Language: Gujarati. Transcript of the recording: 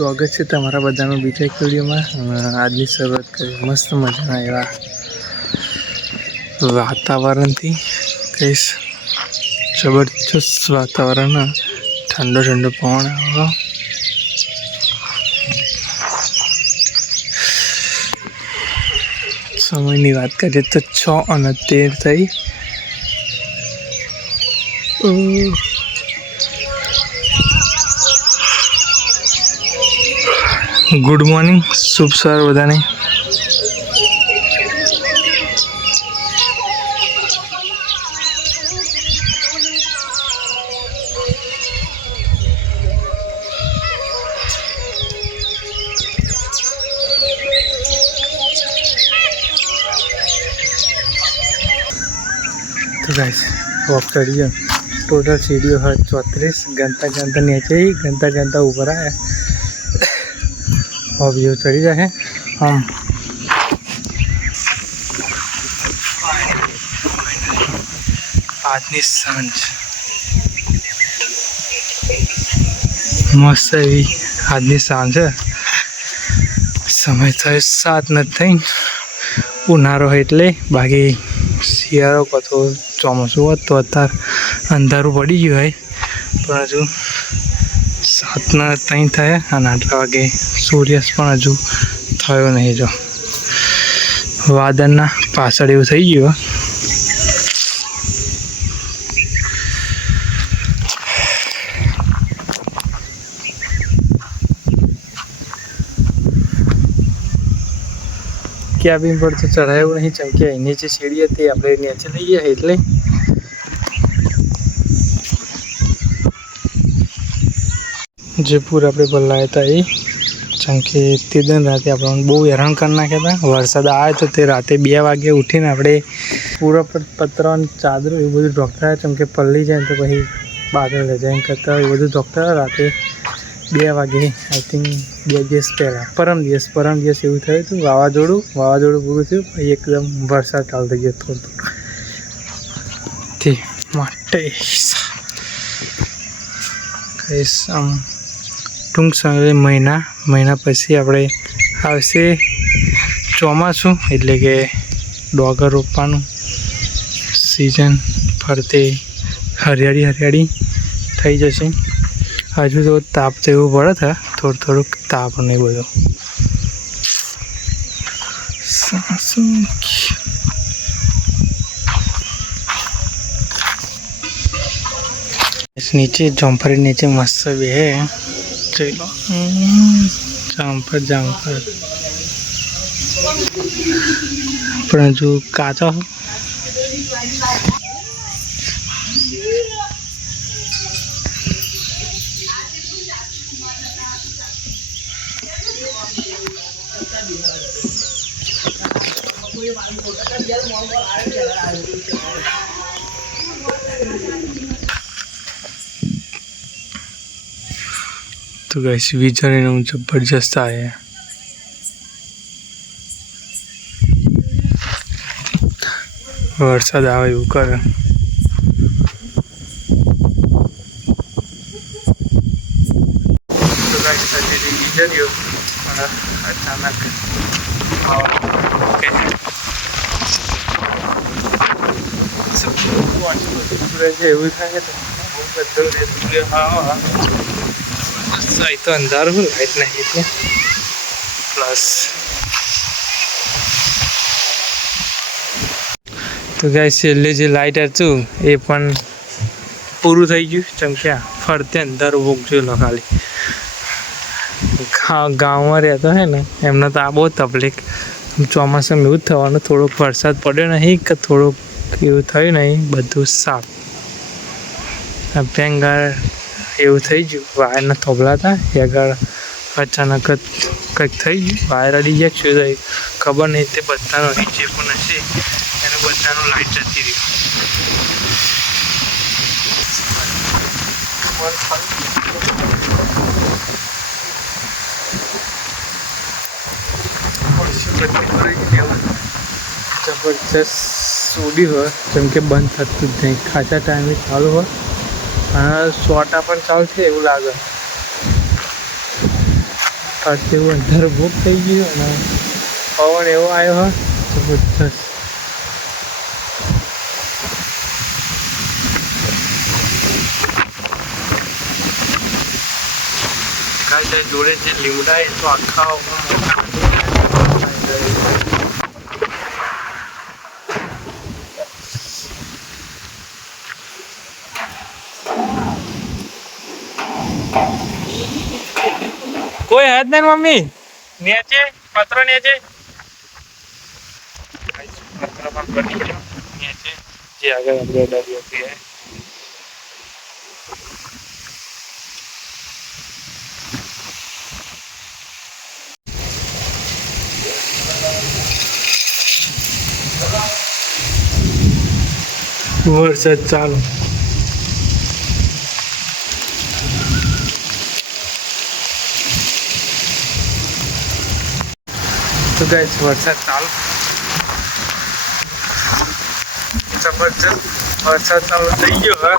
સ્વાગત છે તમારા બધાનું બીજા એક વિડીયોમાં। આજની શરૂઆત કરી મસ્ત મજાના એવા વાતાવરણથી કહીશ। જબરજસ્ત વાતાવરણ, ઠંડો ઠંડો પવન આવ્યો। સમયની વાત કરીએ તો 6:13 થઈ। ગુડ મોર્નિંગ, શુભ સવાર બધાને। तो गाइस वॉक करिए। टोटल सीढ़ियों है 34। घंटा घंटा नीचे ही घंटा घंटा ऊपर आया। अब ये चढ़ी जाए हम आज सांझ मस्त एवी आज सांझ समय थे 7 न थी। उनारो एटले बाकी शियाळो कथो ચોમાસું હોત તો અત્યારે અંધારું પડી ગયું હોય, પણ હજુ 7:03 થયા અને આટલા વાગે સૂર્યાસ્ત પણ હજુ થયો નહીં। જો વાદળના પાછળ એવું થઈ ગયું। કેબિન પર તો ચઢાયું નહીં, ચમકે નીચે સીડી હતી આપણે નીચે લઈ ગયા એટલે જે પૂર આપણે ભરલાયા હતા એ ચમકે તે દિન રાતે આપણને બહુ હેરાન કરી નાખ્યા હતા। વરસાદ આવે તો તે રાતે 2 વાગે ઉઠીને આપણે પૂરા પર પતરા ચાદરો એવું બધું ઢોકતા, ચમકે પલળી જાય તો પછી બાદળ લઈ જાય કરતા એવું બધું ઢોકતા રાતે 2 વાગે। આઈ થિંક 2 દિવસ પહેલાં પરમ દિવસ એવું થયું હતું। વાવાઝોડું પૂરું થયું પછી એકદમ વરસાદ ચાલુ થઈ ગયો થોડું તે માટે કહીશ આમ ટૂંક સમય મહિના પછી આપણે આવશે ચોમાસું, એટલે કે ડોગર રોપવાનું સિઝન। ફરતે હરિયાળી થઈ જશે। હજુ તો તાપ તો એવું પડે છે, થોડુંક તાપ ને બધું। નીચે જમ્પર નીચે મસ્ત બે ચલો જમ્પર પણ હજુ કાચો तो गाइस વીજળીને હું જબરજસ્ત આયા। વરસાદ આવે એવું કરે। તો ગાઈસ આજે વીજળીઓ અચાનક એવું થાય તો બહુ બધું तो अंधार हो, लाइट नहीं थी प्लस। तो गाइस छेल्ले जे लाइट હતું એ પણ પૂરું થઈ ગયું, ચમક્યા ફરતે અંધાર ઉભો ગયેલો ખાલી। ગામમાં રહેતો હે ને એમને તો આ બહુ તકલીફ। ચોમાસામાં એવું જ થવાનું, થોડોક વરસાદ પડ્યો નહીં કે થોડુંક એવું થયું નહીં, બધું સાફ ભેંગાર એવું થઈ ગયું। વાયરના થોભલા હતા એ આગળ અચાનક જ કંઈક થઈ ગયું, વાયર અડી ગયા શું થયું ખબર નહીં। તે બધાનો જે પણ હશે એને બધાનો લાઈટ જતી રહી। જબરજસ્ત ઉડી હોય, જેમ કે બંધ થતું જ નહીં, ખાસા ટાઈમે ચાલુ હોય। સોટા પણ ચાલશે એવું લાગે। તેવું અંધાર ભૂખ થઈ ગયું અને પવન એવો આવ્યો હોય જબરદસ્ત. કાલે જોડે જે લીમડા એ તો આખા કોઈ હે જ નહીં મમ્મી નીચે પત્ર નીચે પત્ર પણ બની ગયો નીચે જે આગળ આપણે દરિયો છે. વરસાદ ચાલુ. તો ગાઈસ વરસાદ ચાલુ જબરજસ્ત વરસાદ ચાલુ થઈ ગયો. હા